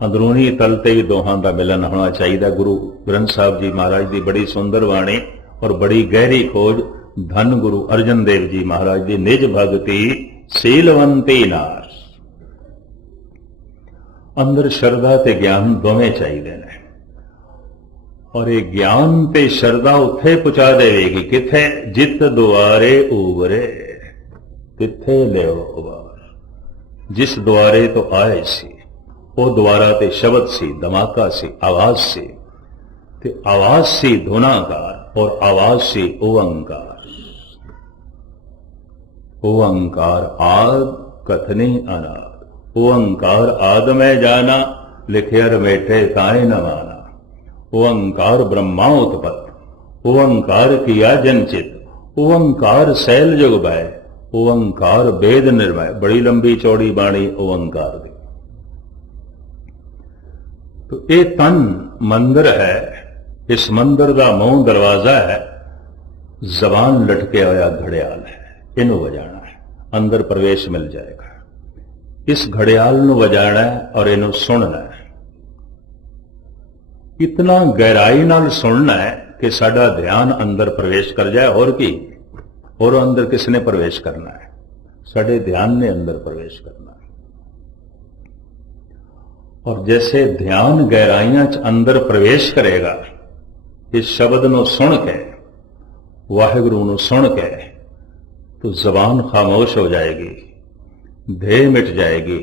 अंदरूनी तल ते भी दोहां दा मिलन होना चाहिए। गुरु ग्रंथ साहब जी महाराज की बड़ी सुंदर बाणी और बड़ी गहरी खोज। धन गुरु अर्जन देव जी महाराज की निज भगति सीलवंती नार। अंदर श्रद्धा ते ज्ञान दोवें चाहिए ने, और ये ज्ञान ते श्रद्धा उत्थे पहुंचा देगी किथे, जित द्वारे उबरे तिथे लियो उबार। जिस द्वारे तो आए सी वो द्वारा ते शब्द सी, धमाका सी, आवाज सी, ते आवाज सी धुनाकार और आवाज सी ओंकार। ओंकार आद कथनी अनाद। ओंकार आद में जाना, लिखे रमेठे ताए न माना। ओंकार ब्रह्मा उत्पत्त, ओंकार किया जनचित। ओंकार सैल जुग भय, ओंकार वेद निर्भय। बड़ी लंबी चौड़ी बाणी ओंकार दी। तो ये तन मंदिर है, इस मंदिर का मूंह दरवाजा है, जबान लटके होया घड़ियाल है। इनू वजाना है, अंदर प्रवेश मिल जाएगा। इस घड़ियाल नू वजाना है और इनू सुनना है। इतना गहराई नाल सुनना है कि साडा ध्यान अंदर प्रवेश कर जाए। और की और अंदर किसने प्रवेश करना है? साडे ध्यान ने अंदर प्रवेश करना है। और जैसे ध्यान गहराइयां च अंदर प्रवेश करेगा, इस शब्द नू सुन के, वाहिगुरु नू सुन के, तो जबान खामोश हो जाएगी, देह मिट जाएगी,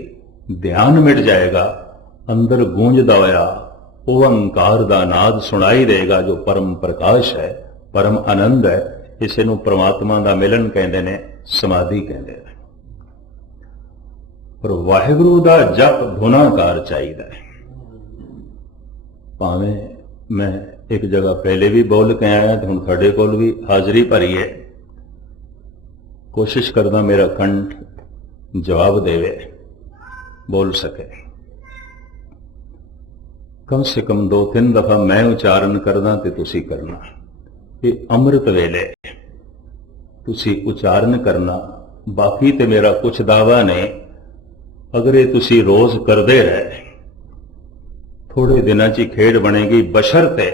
ध्यान मिट जाएगा। अंदर गूंजदा होया ओंकार दा नाद सुनाई देगा, जो परम प्रकाश है, परम आनंद है। इसे नू परमात्मा दा मिलन कहते ने, समाधि कहते हैं। पर वाहिगुरु दा जप धुनाकार चाहिए। भावें मैं एक जगह पहले भी बोल के आया, तो हुण तुहाडे कोल भी हाजरी भरी है। कोशिश करदा मेरा कंठ जवाब देवे, बोल सके। कम से कम 2-3 दफा मैं उच्चारण करदा ते तुसी करना। ये अमृत वेले तुसी उच्चारण करना। बाकी ते मेरा कुछ दावा नहीं। अगर ये तुसी रोज करदे रहे, थोड़े दिनां च खेड बनेगी, बशर्ते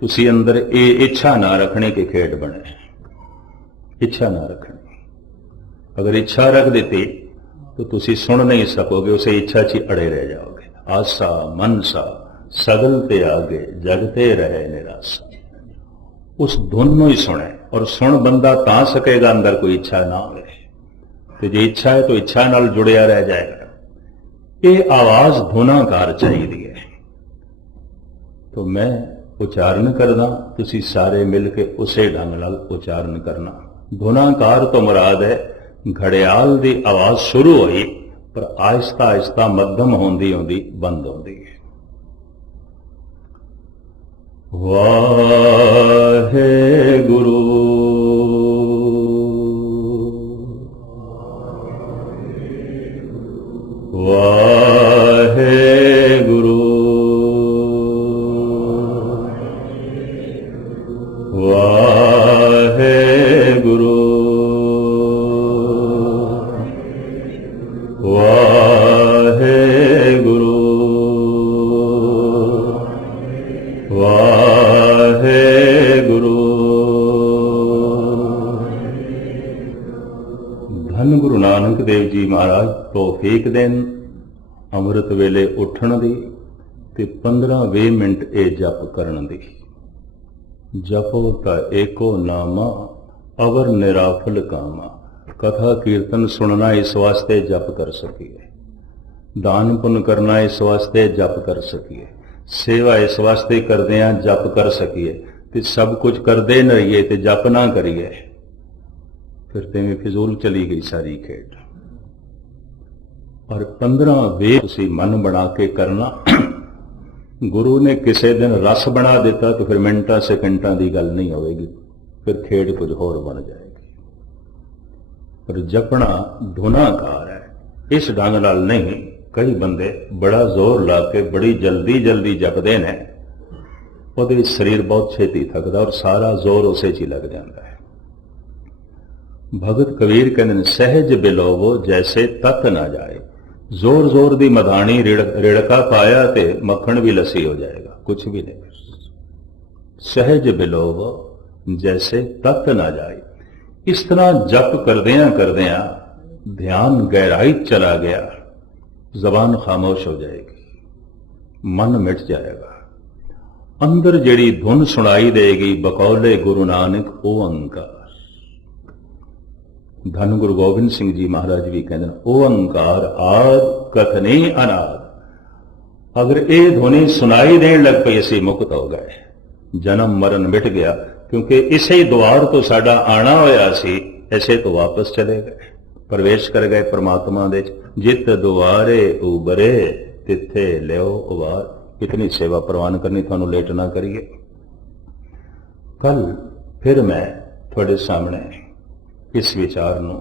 तुसी अंदर ये इच्छा ना रखने की खेड बने। इच्छा ना रखनी। अगर इच्छा रख देती तो तुसी सुन नहीं सकोगे, उसे इच्छा च अड़े रह जाओगे। आशा मनसा सगल ते आगे, जगते रहे निराशा। उस धुन नू ही सुने, और सुन बंदा ता सकेगा अंदर कोई इच्छा ना हो। तो जे इच्छा है तो इच्छा नाल जुड़िया रह जाएगा। ये आवाज धुनाकार चाहिए। तो मैं उच्चारण करना, तुसी सारे मिलके उसे ढंग नाल उच्चारण करना। धुनाकार तो मुराद है घड़ियाल दी आवाज शुरू हुई, पर आहिस्ता आहिस्ता मध्यम होंदी होंदी बंद होंदी है। वाहेगुरु वाहेगुरु वाहेगुरु वाहेगुरु वाहेगुरु। धन गुरु नानक देव जी महाराज तौफीक देन अमृत वेले उठण दी ते 15-20 मिनट ये जप करन दी। जपो ता एको नामा अवर निराफल कामा। कथा कीर्तन सुनना इस वास्ते जप कर सकिए, दान पुण्य करना इस वास्ते जप कर सकिए, सेवा इस वास्ते करदे हैं जप कर सकिए। ते सब कुछ करदे न रहिए ते जप ना करिए, फिर तेवें फिजूल चली गई सारी खेड। और 15-20 तुसी मन बना के करना। गुरु ने किसी दिन रस बना दिता तो फिर मिनटा सेकंडा की गल नहीं होगी, फिर खेड कुछ होर बन जाएगी। ਪਰ ਜਪਣਾ ਧੁਨਾਕਾਰ ਹੈ। ਇਸ ਢੰਗ ਨਾਲ ਨਹੀਂ, ਕਈ ਬੰਦੇ ਬੜਾ ਜ਼ੋਰ ਲਾ ਕੇ ਬੜੀ ਜਲਦੀ ਜਲਦੀ ਜਪਦੇ ਨੇ, ਉਹਦੇ ਸਰੀਰ ਬਹੁਤ ਛੇਤੀ ਥੱਕਦਾ ਔਰ ਸਾਰਾ ਜ਼ੋਰ ਉਸੇ 'ਚ ਹੀ ਲੱਗ ਜਾਂਦਾ ਹੈ। ਭਗਤ ਕਬੀਰ ਕਹਿੰਦੇ ਨੇ, ਸਹਿਜ ਬਿਲੋਵੋ ਜੈਸੇ ਤਤ ਨਾ ਜਾਏ। ਜ਼ੋਰ ਜ਼ੋਰ ਦੀ ਮਧਾਣੀ ਰਿੜਕਾ ਪਾਇਆ ਤੇ ਮੱਖਣ ਵੀ ਲੱਸੀ ਹੋ ਜਾਏਗਾ, ਕੁਛ ਵੀ ਨਹੀਂ। ਸਹਿਜ ਬਿਲੋਵੋ ਜੈਸੇ ਤਤ ਨਾ ਜਾਏ। ਇਸ ਤਰ੍ਹਾਂ ਜਪ ਕਰਦਿਆਂ ਕਰਦਿਆਂ ਧਿਆਨ ਗਹਿਰਾਈ ਚਲਾ ਗਿਆ, ਜ਼ਬਾਨ ਖਾਮੋਸ਼ ਹੋ ਜਾਏਗੀ, ਮਨ ਮਿਟ ਜਾਏਗਾ। ਅੰਦਰ ਜਿਹੜੀ ਧੁਨ ਸੁਣਾਈ ਦੇਗੀ, ਬਕੌਲੇ ਗੁਰੂ ਨਾਨਕ ਓੰਕਾਰ। ਧੰਨ ਗੁਰੂ ਗੋਬਿੰਦ ਸਿੰਘ ਜੀ ਮਹਾਰਾਜ ਵੀ ਕਹਿੰਦੇ ਨੇ, ਓੰਕਾਰ ਆਦ ਕਥਨੀ ਅਨਾਦ। ਅਗਰ ਇਹ ਧੁਨੀ ਸੁਣਾਈ ਦੇਣ ਲੱਗ ਪਈ, ਅਸੀਂ ਮੁਕਤ ਹੋ ਗਏ, ਜਨਮ ਮਰਨ ਮਿਟ ਗਿਆ। ਕਿਉਂਕਿ ਇਸੇ ਦੁਆਰ ਤੋਂ ਸਾਡਾ ਆਣਾ ਹੋਇਆ ਸੀ, ਐਸੇ ਤੋਂ ਵਾਪਸ ਚਲੇ ਗਏ, ਪ੍ਰਵੇਸ਼ ਕਰ ਗਏ ਪਰਮਾਤਮਾ ਦੇ। ਜਿਤ ਦੁਆਰੇ ਉਬਰੇ ਤਿੱਥੇ ਲਿਓ ਉਬਾਰ। ਕਿਤਨੀ ਸੇਵਾ ਪ੍ਰਵਾਨ ਕਰਨੀ, ਤੁਹਾਨੂੰ ਲੇਟ ਨਾ ਕਰੀਏ। ਕੱਲ ਫਿਰ ਮੈਂ ਤੁਹਾਡੇ ਸਾਹਮਣੇ ਇਸ ਵਿਚਾਰ ਨੂੰ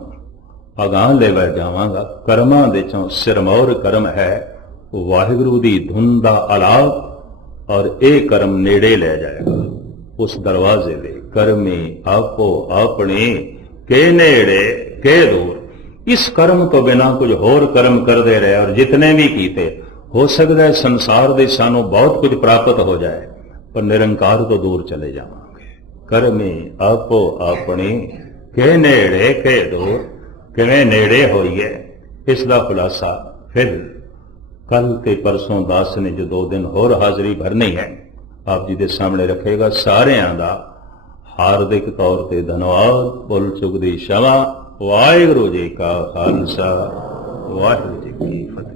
ਅਗਾਂਹ ਲੈ ਜਾਵਾਂਗਾ। ਕਰਮਾਂ ਦੇ ਚੋਂ ਸਿਰਮੌਰ ਕਰਮ ਹੈ ਵਾਹਿਗੁਰੂ ਦੀ ਧੁਨ ਦਾ ਆਲਾਪ, ਔਰ ਇਹ ਕਰਮ ਨੇੜੇ ਲੈ ਜਾਏਗਾ ਉਸ ਦਰਵਾਜ਼ੇ ਦੇ। ਕਰਮੀ ਆਪੋ ਆਪਣੇ ਕੇ ਨੇੜੇ ਕੇ ਦੂਰ। ਇਸ ਕਰਮ ਤੋਂ ਬਿਨਾਂ ਕੁਝ ਹੋਰ ਕਰਮ ਕਰਦੇ ਰਹੇ ਔਰ ਜਿਤਨੇ ਵੀ ਕੀਤੇ, ਹੋ ਸਕਦਾ ਹੈ ਸੰਸਾਰ ਦੇ ਸਾਨੂੰ ਬਹੁਤ ਕੁਝ ਪ੍ਰਾਪਤ ਹੋ ਜਾਏ, ਪਰ ਨਿਰੰਕਾਰ ਤੋਂ ਦੂਰ ਚਲੇ ਜਾਵਾਂਗੇ। ਕਰਮੀ ਆਪੋ ਆਪਣੇ ਕੇ ਨੇੜੇ ਕੇ ਦੂਰ। ਕਿਵੇਂ ਨੇੜੇ ਹੋਈਏ, ਇਸ ਦਾ ਖੁਲਾਸਾ ਫਿਰ ਕੱਲ ਤੇ ਪਰਸੋਂ ਦਾਸ ਨੇ ਜੋ 2 ਦਿਨ ਹੋਰ ਹਾਜ਼ਰੀ ਭਰਨੀ ਹੈ, ਆਪ ਜੀ ਦੇ ਸਾਹਮਣੇ ਰੱਖੇਗਾ। ਸਾਰਿਆਂ ਦਾ ਹਾਰਦਿਕ ਤੌਰ ਤੇ ਧੰਨਵਾਦ। ਭੁੱਲ ਚੁੱਕ ਦੀ क्षमा। ਵਾਹਿਗੁਰੂ ਜੀ ਕਾ ਖਾਲਸਾ, ਵਾਹਿਗੁਰੂ ਜੀ ਕੀ ਫਤਿਹ।